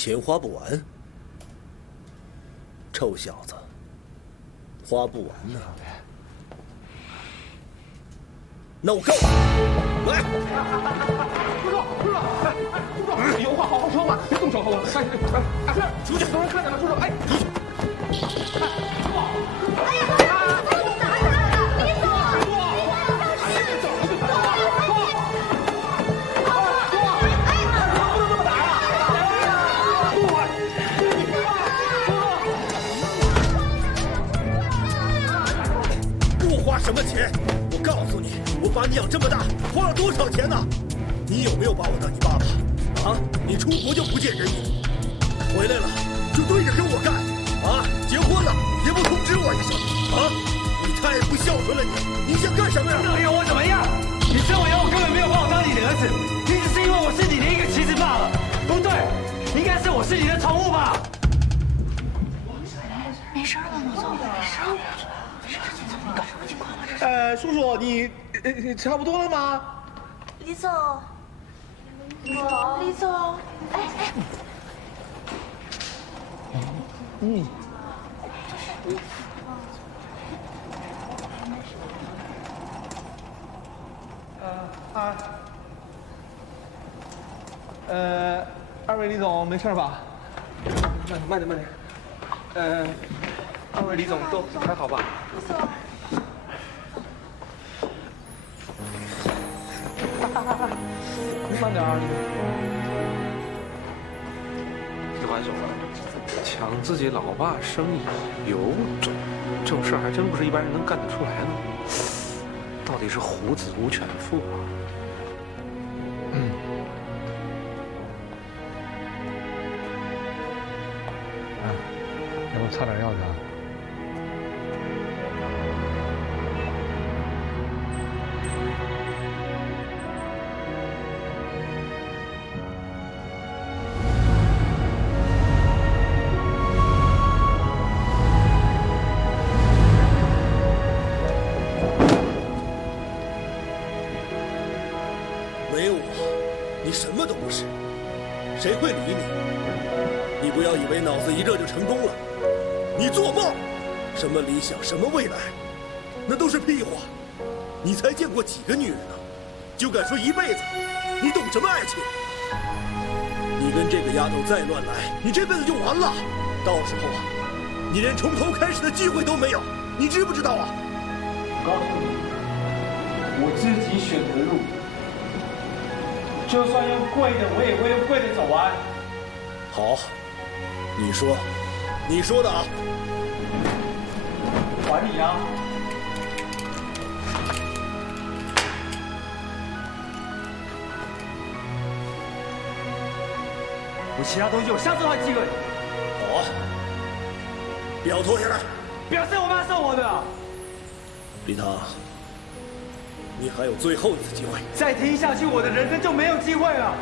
钱花不完。臭小子，花不完呢。那我告诉你，来！叔叔，有话好好说嘛，别动手好吗？哎，出去，都人看见了，叔叔，哎，出去。哎呀，打他了，别动！花什么钱？我告诉你，我把你养这么大，花了多少钱呢？你有没有把我当你爸爸？啊，你出国就不见人影，回来了就对着跟我干，啊，结婚了也不通知我一声，啊，你太不孝顺了你想干什么呀？到底要我怎么样？你生我以后根本没有把我当你的儿子，你只是因为我是你的一个棋子罢了。不对，应该是我是你的宠物吧？没事了，老总，没事。叔叔，你差不多了吗？李总，李总，哎。嗯。二位李总没事吧？慢点。二位李总都还好吧？李总。慢点啊！李怀总，抢自己老爸生意有种，这种事还真不是一般人能干得出来的。到底是虎子无犬父啊！要不擦点药去啊？没有我，你什么都不是，谁会理你？你不要以为脑子一热就成功了，你做梦！什么理想，什么未来，那都是屁话。你才见过几个女人呢，就敢说一辈子？你懂什么爱情？你跟这个丫头再乱来，你这辈子就完了。到时候啊，你连从头开始的机会都没有，你知不知道啊？我告诉你，我自己选的路，就算用跪的，我也会用跪的走完。好，你说的啊。还你啊！我其他东西我下次换机会。好啊，表脱下来。表是我妈送我的。李唐，你还有最后一次机会。再听下去，我的人生就没有机会了。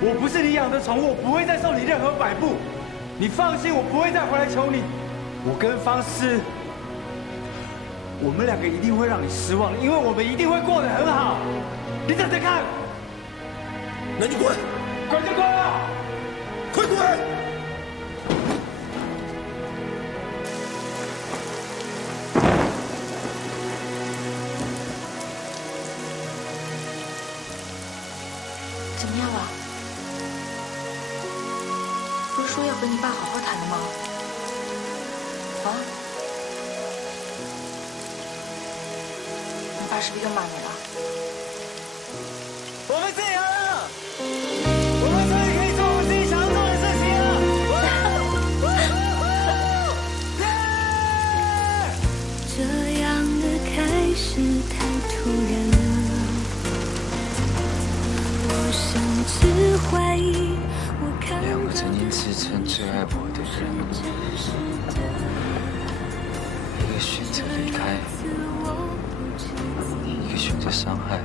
我不是你养的宠物，我不会再受你任何摆布。你放心，我不会再回来求你。我跟方思，我们两个一定会让你失望，因为我们一定会过得很好。你等着看。那你滚！滚就滚了，快滚！怎么样了？不是说要和你爸好好谈的吗？啊？你爸是不是又骂你了？我们自由了，我们终于可以做我们自己想要做的事情了。这样的开始太突然了，我甚至怀疑我看两个曾经自称最爱我的人，一个选择离开，一个选择伤害。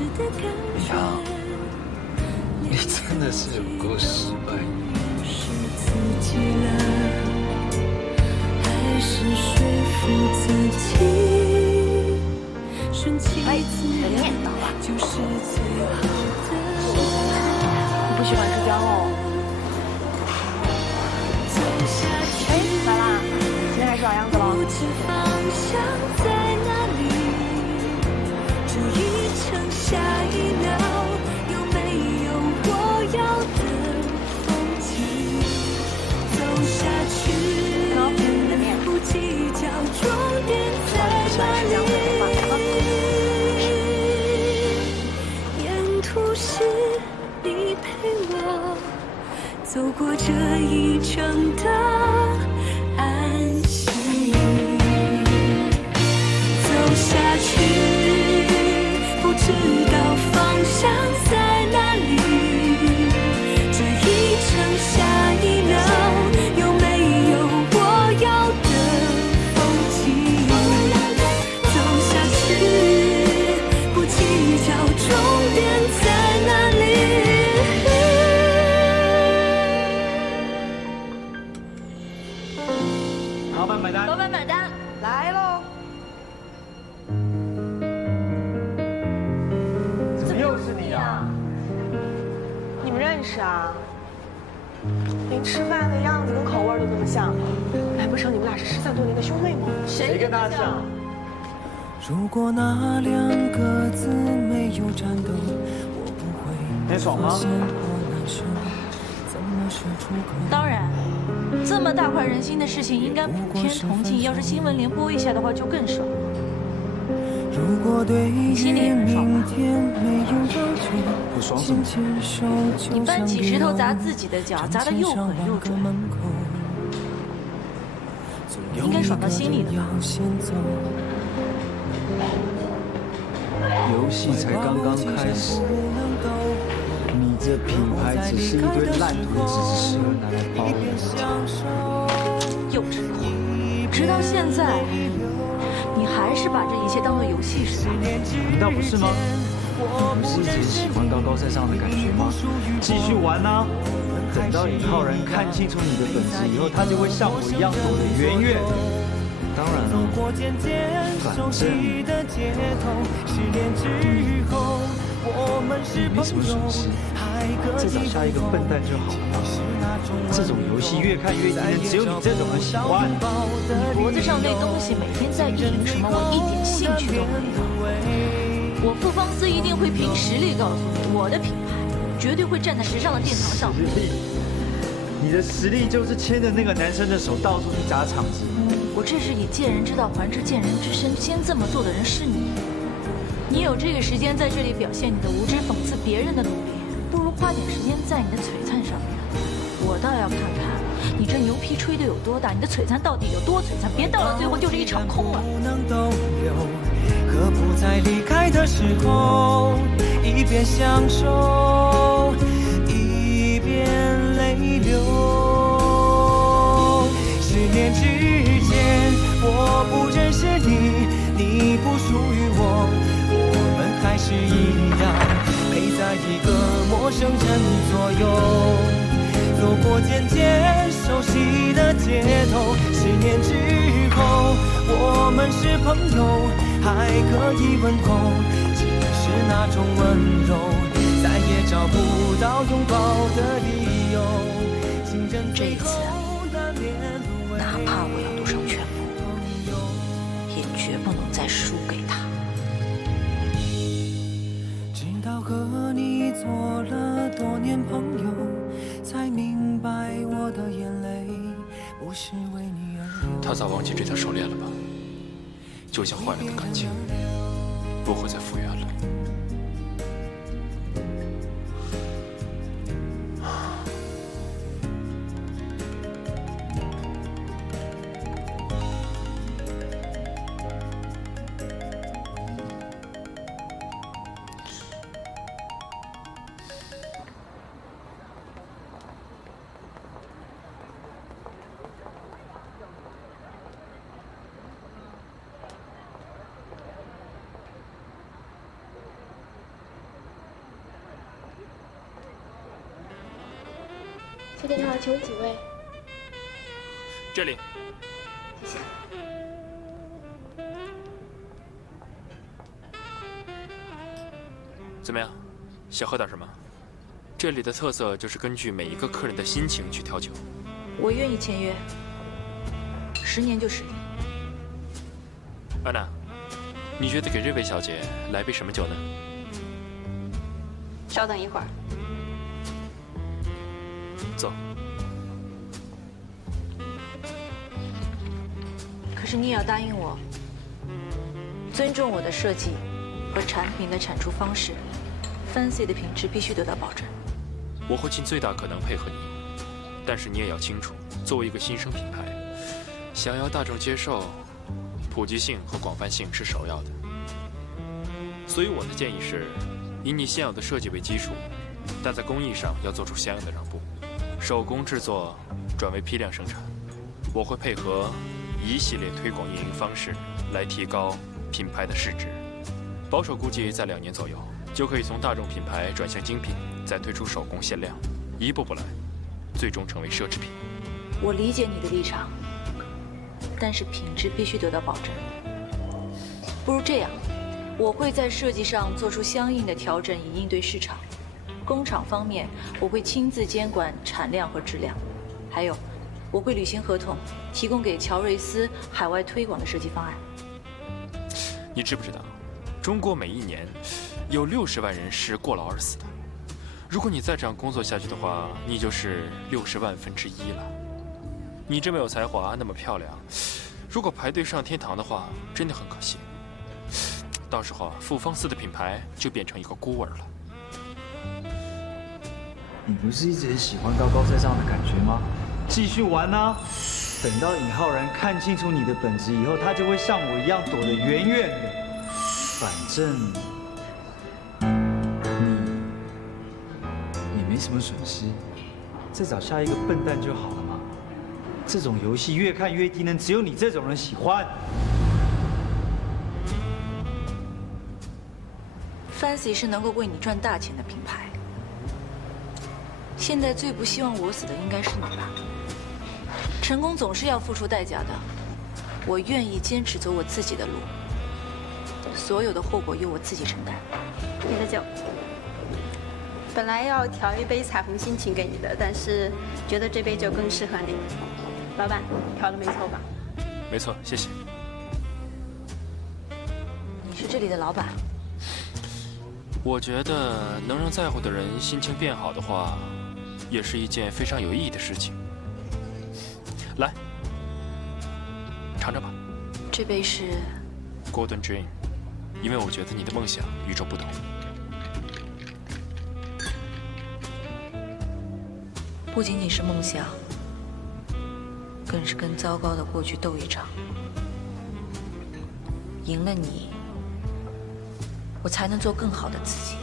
李航，你真的是有够失败。是自己了，还是说服自己？是哎，给你到了。你不喜欢吃姜哦？哎，来啦，今天还是老样子喽。下一秒有没有我要的风景？走下去，不计较终点在哪里。沿途是你陪我走过这一程的安心，走下去。不知道方向在哪里，这一程下一秒有没有我要的风景？走下去，不计较终点在哪里。老板买单。老板买单，来喽。你们认识啊？连吃饭的样子跟口味都这么像，难不成你们俩是失散多年的兄妹吗？谁跟他像？如果那两个字没有颤抖，我不会你爽吗？当然，这么大快人心的事情应该普天同庆，要是新闻联播一下的话就更爽。你心里也很爽吧？我爽什么？你搬起石头砸自己的脚，砸得又狠又准，应该爽到心里了吧？游戏才刚刚开始，你这品牌只是一堆烂图纸，只适合拿来包幼稚的话，直到现在。你还是把这一切当作游戏是吧？难道不是吗？你不是一直喜欢高高在上的感觉吗？继续玩啊！等到尹浩然看清楚你的本质以后，他就会像我一样走得远远。当然了，反正没什么损失，再找下一个笨蛋就好了。这种游戏越看越阴，只有你这种人喜欢。你脖子上那东西每天在意淫什么，我一点兴趣都没有。我傅方思一定会凭实力告诉你，我的品牌绝对会站在时尚的殿堂上。实力？你的实力就是牵着那个男生的手到处去砸场子。我这是以见人之道还治见人之身，先这么做的人是你。你有这个时间在这里表现你的无知，讽刺别人的努力，不如花点时间在你的璀璨上面。我倒要看看你这牛皮吹得有多大，你的璀璨到底有多璀璨，别到了最后就是一场空了。何不在离开的时候，一边享受，一边泪流。10年之前，我不认识你，你不属于我，我们还是一样，陪在一个陌生人左右。走过渐渐熟悉的街头，10年之后，我们是朋友，还可以问候，只是那种温柔，再也找不到拥抱的理由。这一次，哪怕我要赌上全部，也绝不能再输给他。直到和你做了多年朋友，才明白我的眼泪不是为你而流。他早忘记这条手链了吧？就像坏了的感情，不会再复原了。小姐你好，请问几位？这里。谢谢。怎么样，想喝点什么？这里的特色就是根据每一个客人的心情去调酒。我愿意签约，10年就10年。安娜，你觉得给这位小姐来杯什么酒呢？稍等一会儿。走。可是你也要答应我，尊重我的设计和产品的产出方式 ，Fancy 的品质必须得到保证。我会尽最大可能配合你，但是你也要清楚，作为一个新生品牌，想要大众接受，普及性和广泛性是首要的。所以我的建议是，以你现有的设计为基础，但在工艺上要做出相应的让步，手工制作转为批量生产。我会配合一系列推广运营方式来提高品牌的市值。保守估计在2年左右，就可以从大众品牌转向精品，再推出手工限量，一步步来，最终成为奢侈品。我理解你的立场，但是品质必须得到保证。不如这样，我会在设计上做出相应的调整，以应对市场。工厂方面，我会亲自监管产量和质量，还有，我会履行合同，提供给乔瑞斯海外推广的设计方案。你知不知道，中国每1年有60万人是过劳而死的。如果你再这样工作下去的话，你就是60万分之1了。你这么有才华，那么漂亮，如果排队上天堂的话，真的很可惜。到时候富方斯的品牌就变成一个孤儿了。你不是一直很喜欢高高在上的感觉吗？继续玩啊！等到尹浩然看清楚你的本质以后，他就会像我一样躲得远远的。反正你也没什么损失，再找下一个笨蛋就好了嘛。这种游戏越看越低能，只有你这种人喜欢。Fancy 是能够为你赚大钱的品牌。现在最不希望我死的应该是你吧？成功总是要付出代价的，我愿意坚持走我自己的路，所有的后果由我自己承担。你的酒，本来要调一杯彩虹心情给你的，但是觉得这杯酒更适合你。老板，调的没错吧？没错，谢谢。你是这里的老板？我觉得能让在乎的人心情变好的话，也是一件非常有意义的事情。来，尝尝吧。这杯是 Golden Dream， 因为我觉得你的梦想与众不同。不仅仅是梦想，更是跟糟糕的过去斗一场。赢了你，我才能做更好的自己。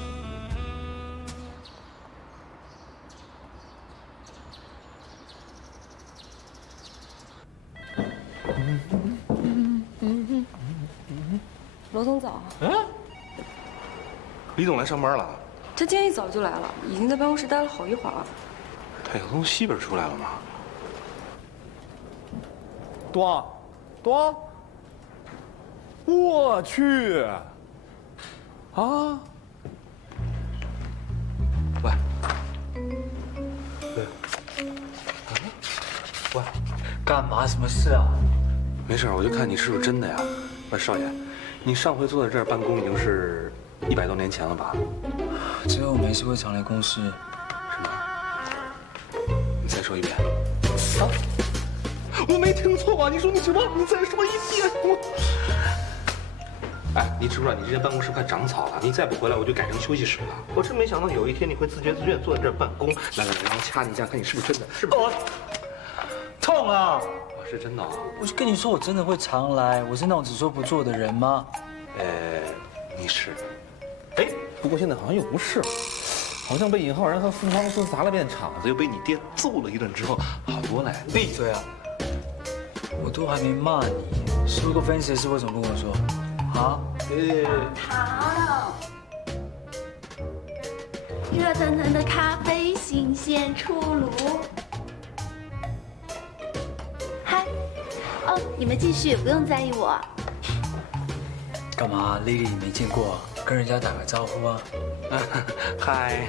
罗总早。李总来上班了？他今天一早就来了，已经在办公室待了好一会儿了。他要从西边出来了吗？多，我去！啊！喂，喂，干嘛？什么事啊？没事，我就看你是不是真的呀。喂，少爷，你上回坐在这儿办公已经是100多年前了吧？只有我没事会常来公司。是吗？你再说一遍。啊！我没听错吧？你说你什么？你再说一遍。哎，你知不知道你这间办公室快长草了？你再不回来，我就改成休息室了。我真没想到有一天你会自觉自愿坐在这儿办公。来，让我掐你一下，看你是不是真的，是不是？痛啊！我是真的。我就跟你说，我真的会常来。我是那种只说不做的人吗？你是。哎，不过现在好像又不是了，好像被尹浩然和傅方斯砸了遍场子，又被你爹揍了一顿之后，好多了。闭嘴啊！我都还没骂你，说过 Fancy 的事为什么不跟我说？啊？糖，热腾腾的咖啡新鲜出炉。嗨，哦，你们继续，不用在意我。干嘛 ，Lily 没见过啊？跟人家打个招呼啊。嗨，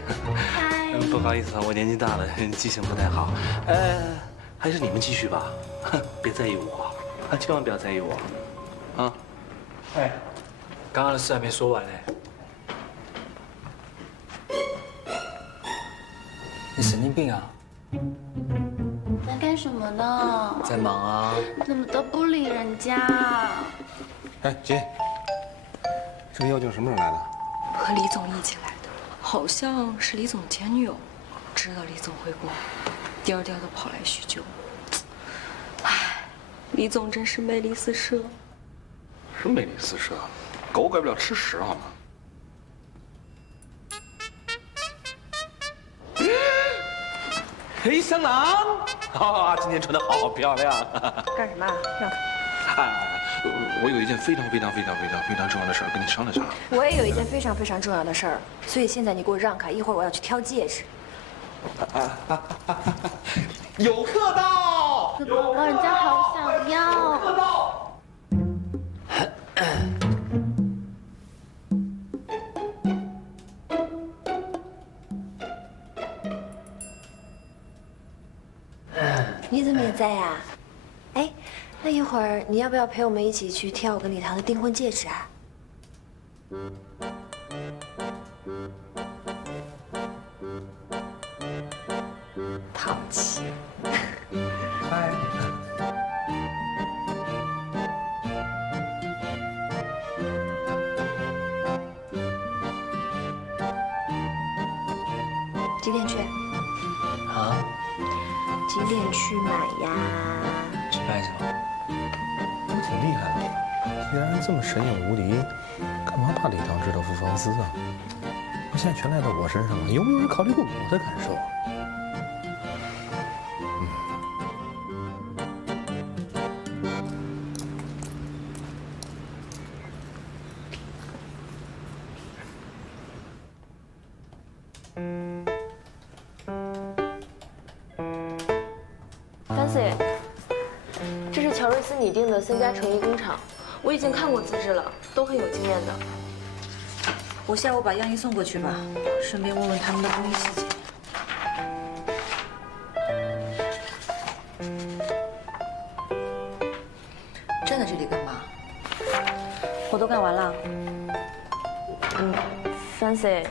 不好意思啊，我年纪大了，记性不太好。还是你们继续吧，别在意我，千万不要在意我，啊。哎，刚刚的事还没说完呢。你神经病啊！在干什么呢？在忙啊。怎么都不理人家？哎，姐，这个妖精什么时候来的？和李总一起来的，好像是李总的前女友，知道李总回国，颠颠的跑来叙旧。唉，李总真是魅力四射。什么魅力四射？狗改不了吃屎好吗？嘿，香囊，今天穿的好漂亮。干什么啊？让开！我有一件非常重要的事儿跟你商量商量。我也有一件非常重要的事儿，所以现在你给我让开，一会儿我要去挑戒指。有客到！老人家好想要。有客到！你怎么也在呀？哎，那一会儿你要不要陪我们一起去挑我跟李唐的订婚戒指啊？淘气。嗨。几点去？啊？几点去买呀？去买什么？我挺厉害的，既然这么神勇无敌，干嘛怕李唐知道傅方思啊？我现在全赖到我身上了，有没有人考虑过我的感受？Fancy， 这是乔瑞斯拟定的3家成衣工厂，我已经看过资质了，都很有经验的。我下午把样衣送过去吧，顺便问问他们的工艺细节。站在这里干嘛？活都干完了。Fancy，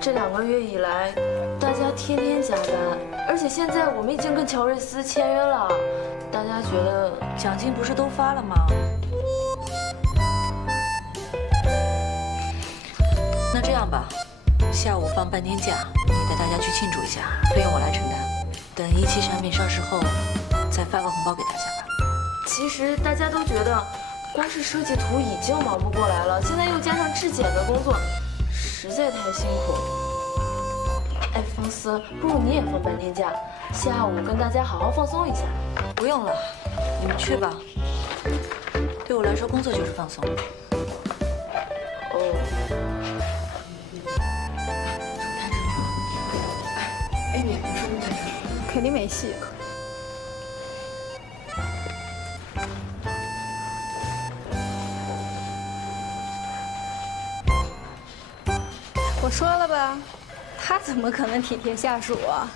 这2个月以来，大家天天加班，而且现在我们已经跟乔瑞斯签约了，大家觉得奖金不是都发了吗？那这样吧，下午放半天假，你带大家去庆祝一下，费用我来承担。等1期产品上市后，再发个红包给大家吧。其实大家都觉得，光是设计图已经忙不过来了，现在又加上质检的工作，实在太辛苦。哎，方思，不如你也放半天假，下午跟大家好好放松一下。不用了，你们去吧。对我来说，工作就是放松。哎，你说不谈成？肯定没戏。我说了吧，他怎么可能体贴下属啊？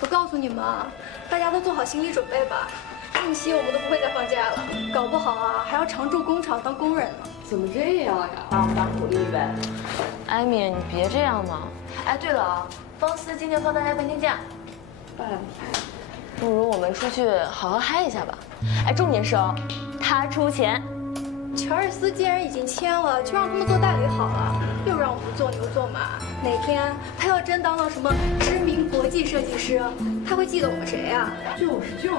我告诉你们啊，大家都做好心理准备吧，近期我们都不会再放假了，搞不好啊还要常驻工厂当工人呢。怎么这样呀？把我们当苦力呗。艾米，你别这样嘛。哎，对了啊，方思今天放大家半天假，不如我们出去好好嗨一下吧。哎，重点是哦，他出钱。乔尔斯既然已经签了，就让他们做代理好了，又让我们做牛做马。哪天他要真当了什么知名国际设计师，他会记得我们谁呀？就是，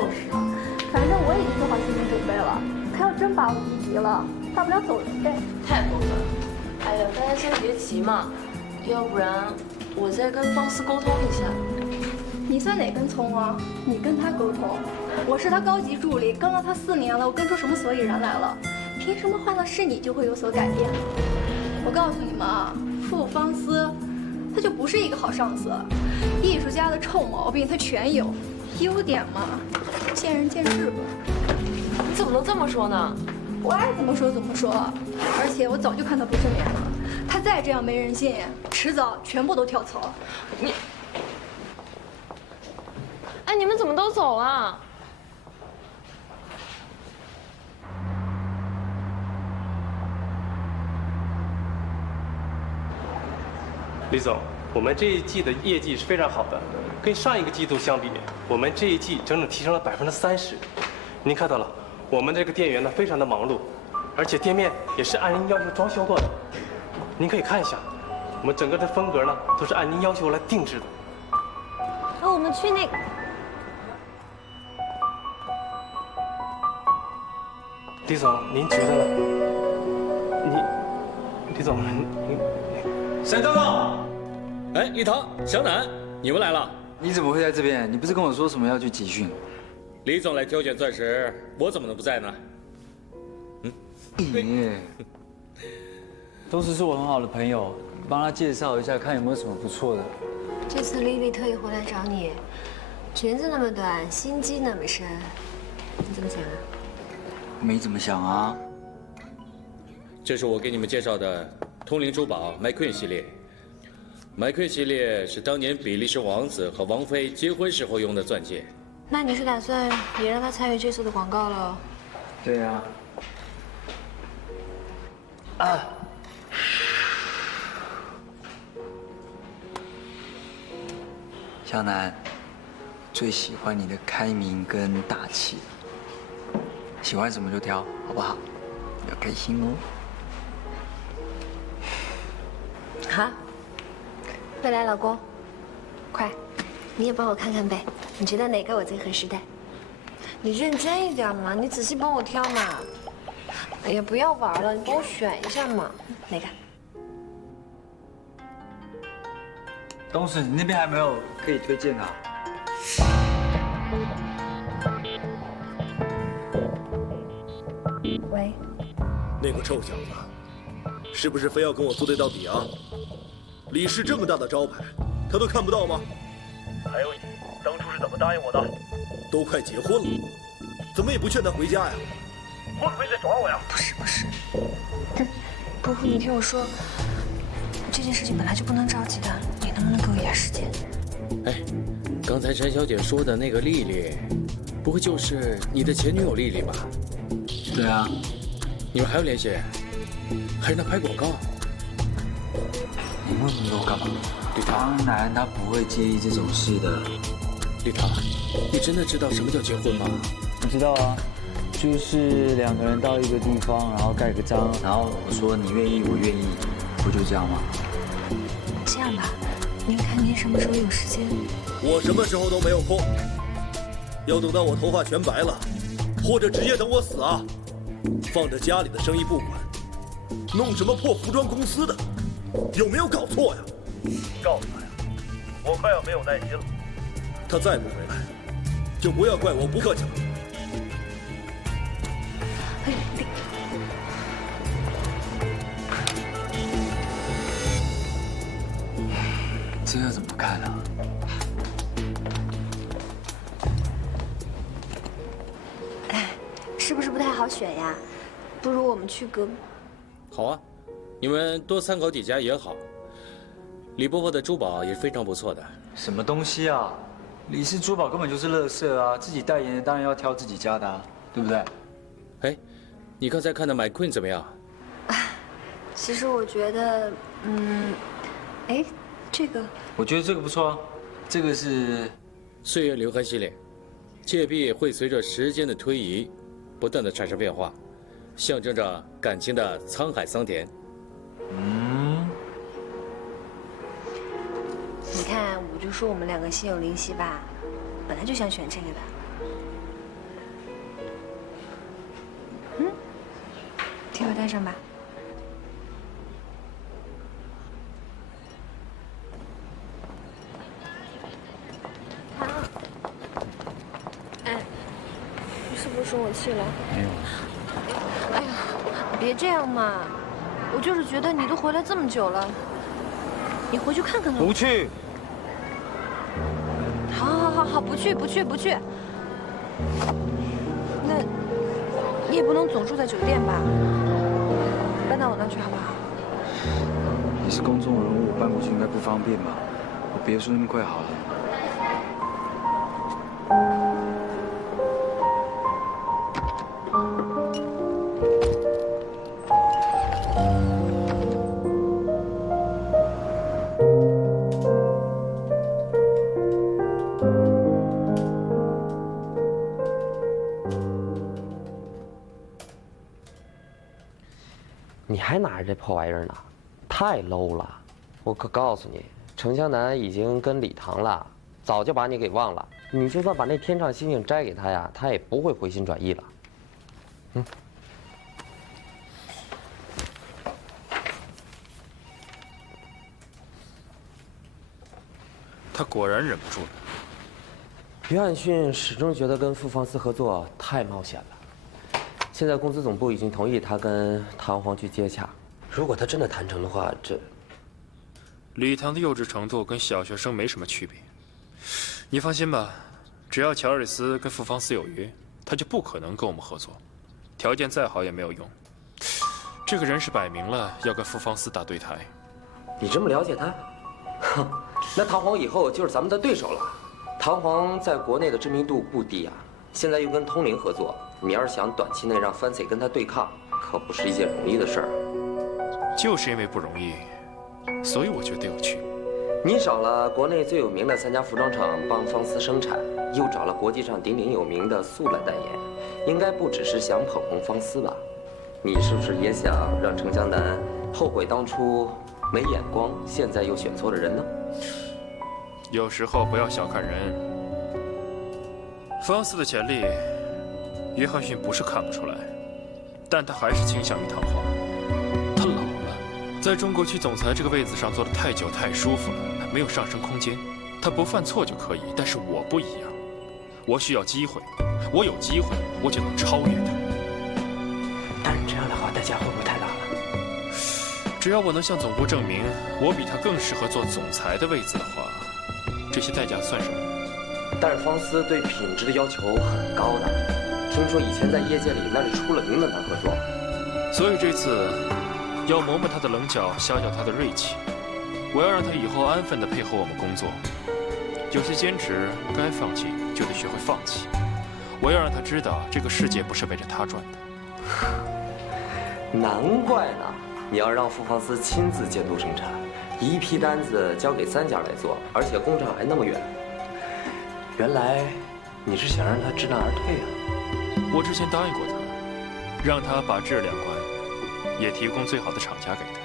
反正我已经做好心理准备了。他要真把我提及了，大不了走人呗。太过分了！哎呀，大家先别急嘛，要不然我再跟方思沟通一下。你算哪根葱啊？你跟他沟通，我是他高级助理，跟了他4年了，我跟出什么所以然来了？凭什么换了是你就会有所改变？我告诉你们啊，傅方思，他就不是一个好上司。艺术家的臭毛病他全有，优点嘛，见仁见智吧。你怎么能这么说呢？我爱怎么说怎么说，而且我早就看他不顺眼了。他再这样没人性，迟早全部都跳槽。你，哎，你们怎么都走了？李总，我们这一季的业绩是非常好的，跟上一个季度相比，我们这一季整整提升了30%。您看到了，我们这个店员呢非常的忙碌，而且店面也是按您要求装修过的。您可以看一下，我们整个的风格呢都是按您要求来定制的。那我们去那。李总，您觉得呢？李总，您。沈总总，哎，一堂、小南，你们来了？你怎么会在这边？你不是跟我说什么要去集训？李总来挑选钻石，我怎么能不在呢？都是我很好的朋友，帮他介绍一下，看有没有什么不错的。这次丽丽特意回来找你，裙子那么短，心机那么深，你怎么想啊？没怎么想啊。这是我给你们介绍的通灵珠宝 McQueen 系列。McQueen 系列是当年比利时王子和王妃结婚时候用的钻戒。那你是打算也让他参与这次的广告了？对呀。小南，最喜欢你的开明跟大气，喜欢什么就挑，好不好？要开心哦。好，未来老公，快，你也帮我看看呗，你觉得哪个我最合适的？你认真一点嘛，你仔细帮我挑嘛。哎呀，不要玩了，你帮我选一下嘛，哪个？东石，你那边还没有可以推荐的？喂，那个臭小子，是不是非要跟我作对到底啊？李氏这么大的招牌，他都看不到吗？还有你，当初是怎么答应我的？都快结婚了，怎么也不劝他回家呀？会不会在耍我呀？不是，伯父，你听我说，这件事情本来就不能着急的，你能不能给我一点时间？哎，刚才陈小姐说的那个丽丽，不会就是你的前女友丽丽吧？对啊。你们还有联系？还是她拍广告？你问那么多干嘛？当然，他不会介意这种事的。丽塔，你真的知道什么叫结婚吗？我知道啊，就是两个人到一个地方，然后盖个章，然后我说你愿意，我愿意，不就这样吗？这样吧，您看您什么时候有时间？我什么时候都没有空，要等到我头发全白了，或者直接等我死啊！放着家里的生意不管，弄什么破服装公司的，有没有搞错呀？告诉他呀，我快要没有耐心了。他再不回来，就不要怪我不客气了。这要怎么看啊？是不是不太好选呀？不如我们去个……好啊，你们多参考几家也好。李伯伯的珠宝也是非常不错的。什么东西啊？李氏珠宝根本就是垃圾啊！自己代言当然要挑自己家的啊，对不对？哎，你刚才看的 McQueen 怎么样？其实我觉得，哎，这个……我觉得这个不错啊，这个是岁月留痕系列，戒臂会随着时间的推移，不断的产生变化，象征着感情的沧海桑田。你看，我就说我们两个心有灵犀吧，本来就想选这个的。替我戴上吧。好。哎，你是不是生我气了？没有。哎呀，别这样嘛！我就是觉得你都回来这么久了，你回去看看他。不去。好，不去。那，你也不能总住在酒店吧？搬到我那去好不好？你是公众人物，搬过去应该不方便吧？我别说那么快好了。你还拿着这破玩意儿呢？太 low 了！我可告诉你，程湘南已经跟李唐了，早就把你给忘了。你就算把那天上星星摘给他呀，他也不会回心转意了。嗯。他果然忍不住了。约翰逊始终觉得跟傅方思合作太冒险了。现在公司总部已经同意他跟唐璜去接洽。如果他真的谈成的话，这……李唐的幼稚程度跟小学生没什么区别。你放心吧，只要乔瑞斯跟傅方思有约，他就不可能跟我们合作。条件再好也没有用。这个人是摆明了要跟傅方思打对台。你这么了解他？哼，那唐璜以后就是咱们的对手了。唐璜在国内的知名度不低啊，现在又跟通灵合作，你要是想短期内让 Fancy 跟他对抗，可不是一件容易的事儿。就是因为不容易，所以我觉得有趣。你找了国内最有名的3家服装厂帮方思生产，又找了国际上鼎鼎有名的素来代言，应该不只是想捧红方思吧？你是不是也想让程湘南后悔当初没眼光，现在又选错了人呢？有时候不要小看人。方思的潜力，约翰逊不是看不出来，但他还是倾向于唐璜。他老了，在中国区总裁这个位子上坐得太久太舒服了，没有上升空间。他不犯错就可以，但是我不一样，我需要机会，我有机会我就能超越他。但是这样的话，代价会不会太大了？只要我能向总部证明我比他更适合做总裁的位子的话，这些代价算什么？但是方思对品质的要求很高的，听说以前在业界里那是出了名的难合作。所以这次要磨磨他的棱角，消消他的锐气。我要让他以后安分地配合我们工作，有些坚持该放弃就得学会放弃。我要让他知道，这个世界不是围着他转的。难怪呢，你要让傅方思亲自监督生产，一批单子交给3家来做，而且工厂还那么远。原来你是想让他知难而退啊？我之前答应过他，让他把质量关，也提供最好的厂家给他。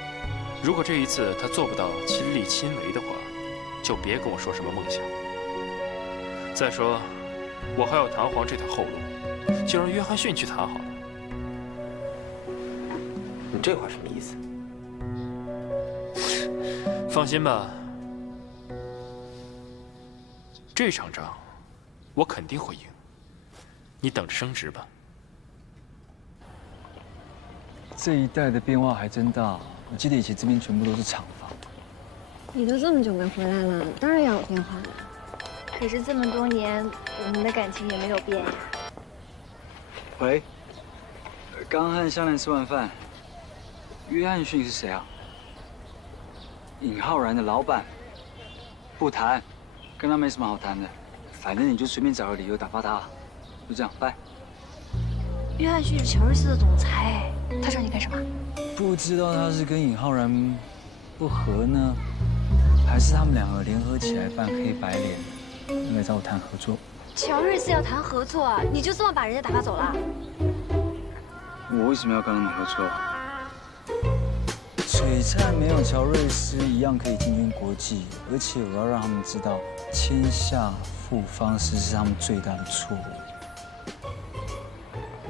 如果这一次他做不到亲力亲为的话，就别跟我说什么梦想。再说，我还有唐璜这条后路，就让约翰逊去谈好了。你这话什么意思？放心吧，这场仗我肯定会赢，你等着升职吧。这一带的变化还真大，我记得以前这边全部都是厂房。你都这么久没回来了，当然要有变化了。可是这么多年，我们的感情也没有变呀。喂，刚和香兰吃完饭。约翰逊是谁啊？尹浩然的老板。不谈，跟他没什么好谈的。反正你就随便找个理由打发他，就这样，拜。约翰逊是乔瑞斯的总裁，他找你干什么？不知道他是跟尹浩然不和呢，还是他们2个联合起来扮黑白脸，来找我谈合作。乔瑞斯要谈合作，你就这么把人家打发走了？我为什么要跟他们合作？璀璨没有乔瑞斯一样可以进军国际，而且我要让他们知道，签下傅方思是他们最大的错误。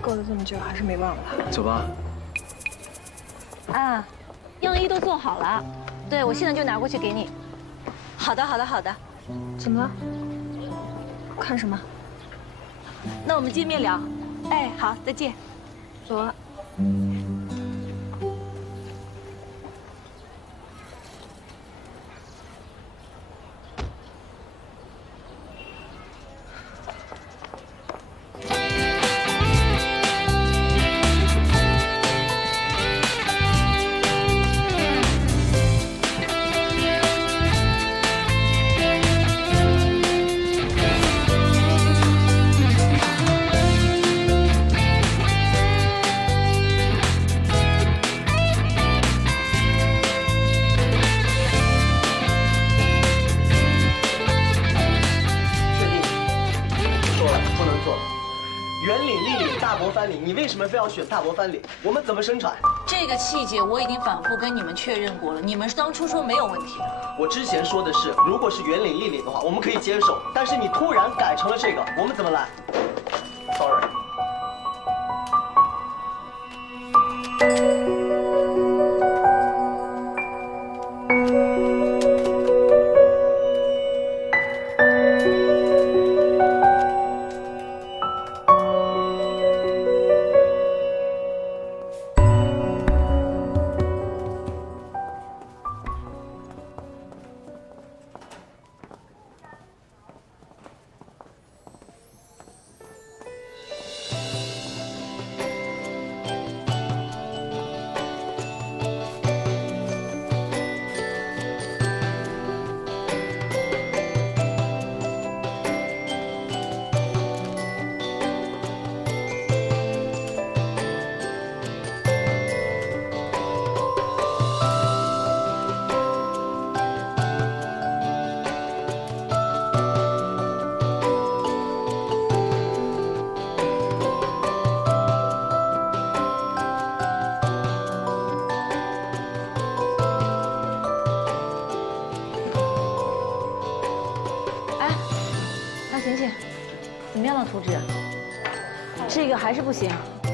过了这么久，还是没忘了他。走吧。啊，样衣都做好了，对，我现在就拿过去给你。好的，好的，好的。怎么了？看什么？那我们见面聊。哎，好，再见。走了。翻领，你为什么非要选大伯翻领？我们怎么生产？这个细节我已经反复跟你们确认过了，你们当初说没有问题的。我之前说的是，如果是圆领、立领的话，我们可以接受。但是你突然改成了这个，我们怎么来 ？Sorry。图纸，这个还是不行，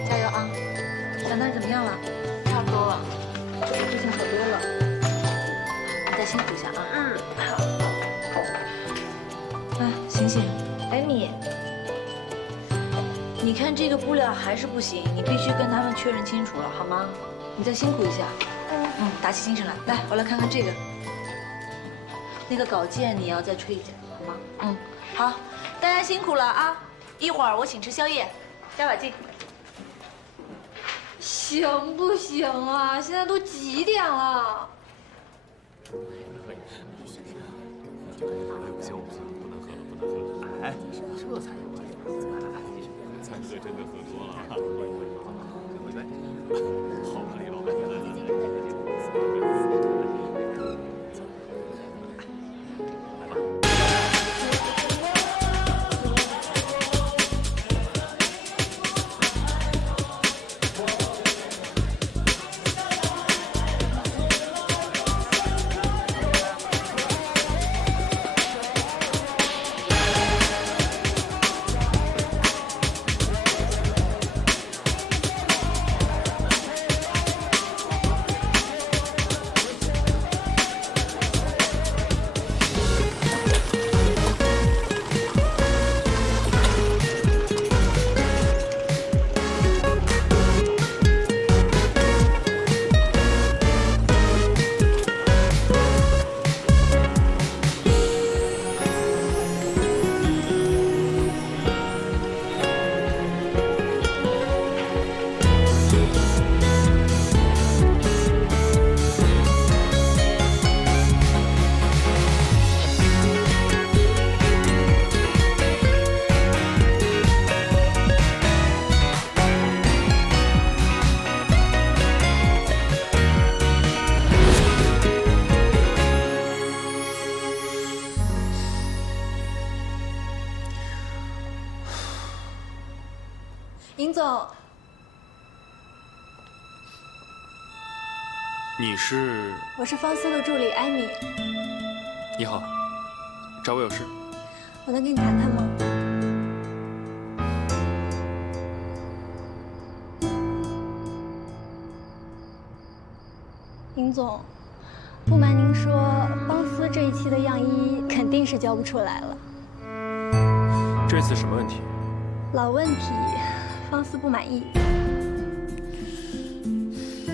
加油啊！小丹怎么样了？差不多了，比之前好多了。你再辛苦一下啊！好。哎，醒醒，艾米，你看这个布料还是不行，你必须跟他们确认清楚了，好吗？你再辛苦一下。打起精神来。来，我来看看这个。那个稿件你要再吹一下，好吗？好，大家辛苦了啊！一会儿我请吃宵夜，加把劲。行不行啊？现在都几点了？不行，不能喝了，不能喝了！哎，这才有味。才喝真的喝多了。好可怜，老板。尹总，你是？我是方思的助理艾米。你好，找我有事？我能跟你谈谈吗？尹总，不瞒您说，方思这一期的样衣肯定是交不出来了。这次什么问题？老问题，方思不满意。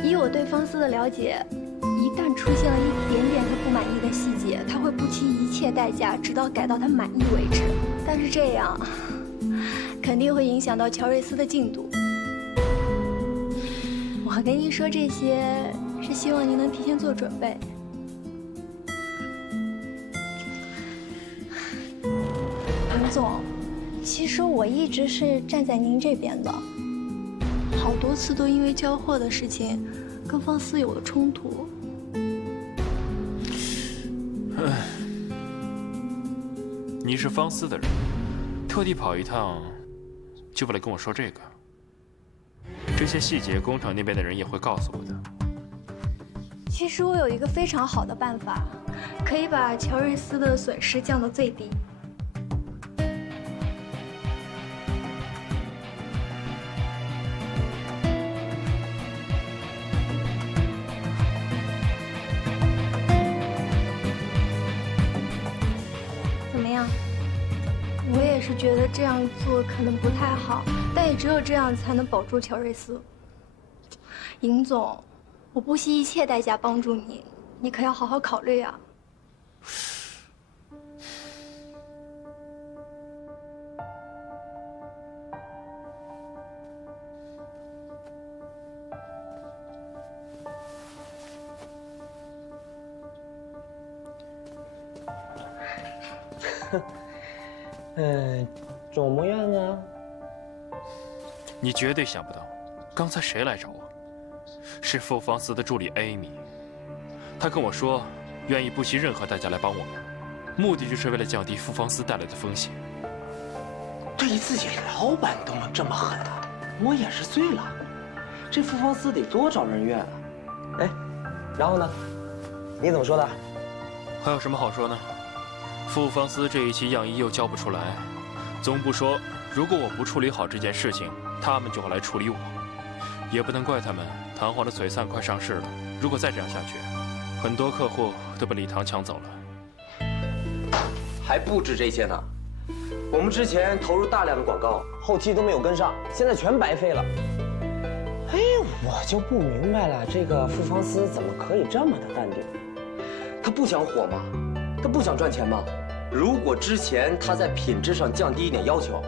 以我对方思的了解，一旦出现了一点点他不满意的细节，他会不惜一切代价，直到改到他满意为止。但是这样，肯定会影响到乔瑞斯的进度。我跟您说这些，是希望您能提前做准备。林总，其实我一直是站在您这边的，好多次都因为交货的事情跟方思有了冲突。你是方思的人，特地跑一趟，就为了跟我说这个？这些细节，工厂那边的人也会告诉我的。其实我有一个非常好的办法，可以把乔瑞斯的损失降到最低。怎么样？我也是觉得这样做可能不太好，但也只有这样才能保住乔瑞斯。尹总，我不惜一切代价帮助你，你可要好好考虑啊！怎么样啊？你绝对想不到，刚才谁来找我？是傅方思的助理艾米。她跟我说，愿意不惜任何代价来帮我们，目的就是为了降低傅方思带来的风险。对自己老板都能这么狠啊！我也是醉了，这傅方思得多招人怨啊！哎，然后呢？你怎么说的？还有什么好说呢？傅方思这一期样衣又交不出来，总部说如果我不处理好这件事情，他们就会来处理我。也不能怪他们，弹簧的璀璨快上市了，如果再这样下去，很多客户都被礼堂抢走了。还不止这些呢，我们之前投入大量的广告，后期都没有跟上，现在全白费了。哎，我就不明白了，这个傅方思怎么可以这么的淡定？他不想火吗？他不想赚钱吗？如果之前他在品质上降低一点要求，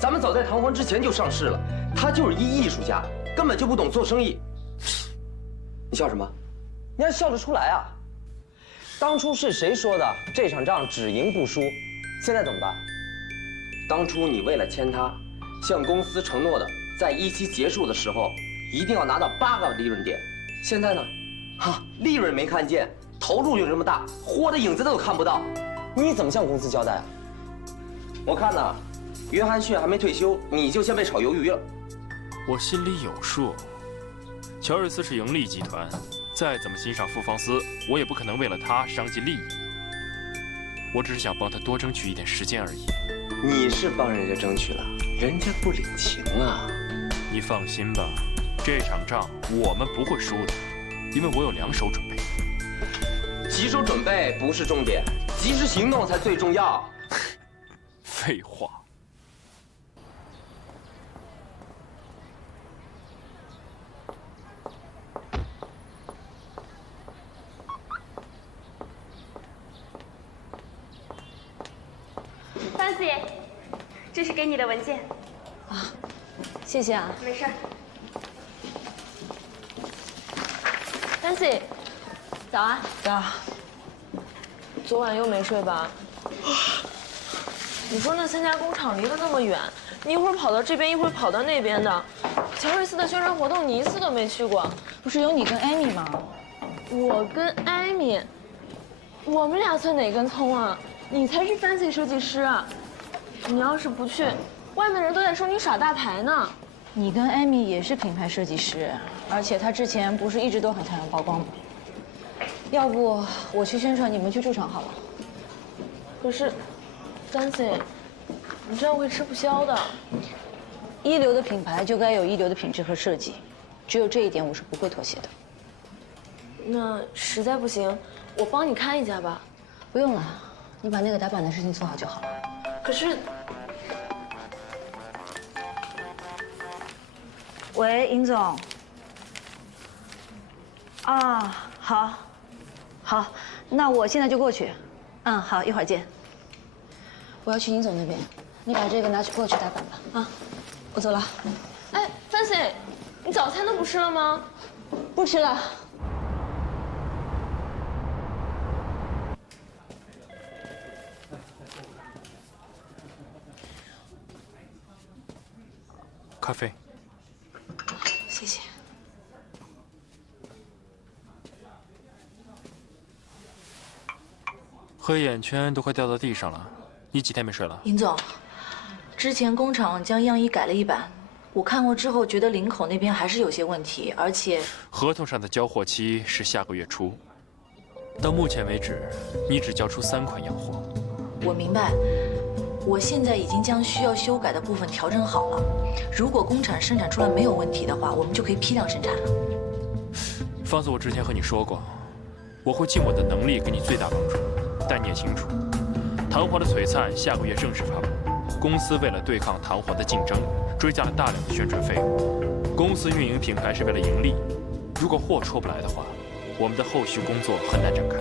咱们早在弹簧之前就上市了。他就是一艺术家，根本就不懂做生意。你笑什么？你还笑得出来啊？当初是谁说的这场仗只赢不输？现在怎么办？当初你为了签他，向公司承诺的，在一期结束的时候一定要拿到8个利润点。现在呢，利润没看见，投入又这么大，活的影子都看不到，你怎么向公司交代啊？我看呢，约翰逊还没退休，你就先被炒鱿鱼了。我心里有数，乔瑞斯是盈利集团，再怎么欣赏傅方思，我也不可能为了他伤及利益。我只是想帮他多争取一点时间而已。你是帮人家争取了，人家不领情啊。你放心吧，这场仗我们不会输的，因为我有2手准备。几手准备不是重点，及时行动才最重要。废话。Fancy， 这是给你的文件。啊，谢谢啊。没事。Fancy， 早啊。早。昨晚又没睡吧？你说那3家工厂离得那么远，你一会儿跑到这边，一会儿跑到那边的。乔瑞斯的宣传活动你一次都没去过，不是有你跟艾米吗？我跟艾米，我们俩算哪根葱啊？你才是 Fancy 设计师啊！你要是不去，外面人都在说你耍大牌呢。你跟艾米也是品牌设计师，而且她之前不是一直都很想要曝光吗？要不我去宣传，你们去驻场好了。可是 ，Fancy， 你这样会吃不消的。一流的品牌就该有一流的品质和设计，只有这一点我是不会妥协的。那实在不行，我帮你看一家吧。不用了，你把那个打板的事情做好就好了。可是，喂，尹总。啊，好，好，那我现在就过去。嗯，好，一会儿见。我要去尹总那边，你把这个拿去过去打板吧。啊，我走了。哎 ，Fancy， 你早餐都不吃了吗？不吃了。咖啡。谢谢。黑眼圈都快掉到地上了，你几天没睡了？尹总，之前工厂将样衣改了一版，我看过之后觉得林口那边还是有些问题，而且合同上的交货期是下个月初。到目前为止，你只交出3款洋货。我明白，我现在已经将需要修改的部分调整好了。如果工厂生产出来没有问题的话，我们就可以批量生产了。方子，我之前和你说过，我会尽我的能力给你最大帮助，但你也清楚，弹簧的璀璨下个月正式发布。公司为了对抗弹簧的竞争，追加了大量的宣传费用。公司运营品牌是为了盈利，如果货出不来的话，我们的后续工作很难展开。